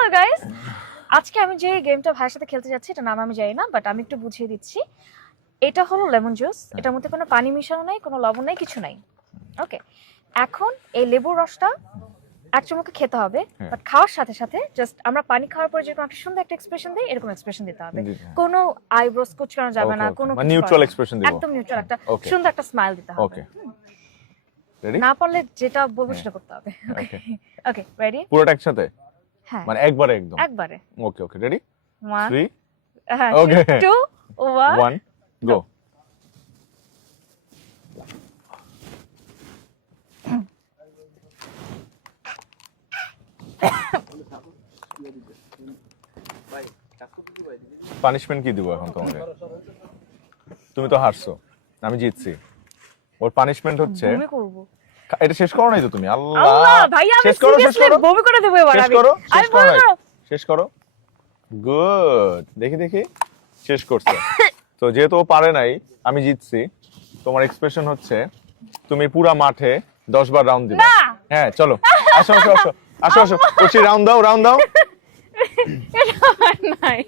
Hello guys, আজকে আমি যে গেমটা ভাইয়ের সাথে খেলতে যাচ্ছি এটা নাম আমি জানি না, বাট আমি একটু বুঝিয়ে দিচ্ছি। এটা হলো লেমন জুস। এটার মধ্যে কোনো পানি মিশানো নাই, কোনো লবণ নাই, কিছু নাই। ওকে, এখন এই লেবুর রসটা এক চুমুকে খেতে হবে, বাট খাওয়ার সাথে সাথে জাস্ট আমরা পানি খাওয়ার পরে যেরকম একটা সুন্দর একটা এক্সপ্রেশন দিই, এরকম এক্সপ্রেশন দিতে হবে। কোনো আইব্রোস কুচকানো যাবে না, কোনো মানে নিউট্রাল এক্সপ্রেশন দিব। একদম নিউট্রাল একটা সুন্দর একটা স্মাইল দিতে হবে। ওকে, রেডি? না পারলে যেটা বলবো সেটা করতে হবে। ওকে ওকে, রেডি? পুরোটা একসাথে? হ্যাঁ, মানে একবারে একদম? একবারে। ওকে ওকে, রেডি? 1 3 okay. 2 1 1 গো। পানিশমেন্ট কি দিব এখন তোমাকে? তুমি তো হারছো, আমি জিতছি। ওর পানিশমেন্ট হচ্ছে বমি করব। এটা শেষ করো নাই তো তুমি? আল্লাহ আল্লাহ ভাই, আমি শেষ করো, শেষ সিরিয়াসলি করো, বমি করে দেব এবার। শেষ আমি করো, আমি শেষ করো বমি নাই। করব। শেষ করো, গুড। দেখি দেখি, শেষ করছে। তো যেহেতু ও পারে নাই, আমি জিতছি। তোমার এক্সপ্রেশন হচ্ছে তুমি পুরা মাঠে 10 বার রাউন্ড দিবে। না। হ্যাঁ চলো, আসো আসো আসো আসো আসো, রাউন্ড দাও, রাউন্ড দাও। এটা আমার নাই।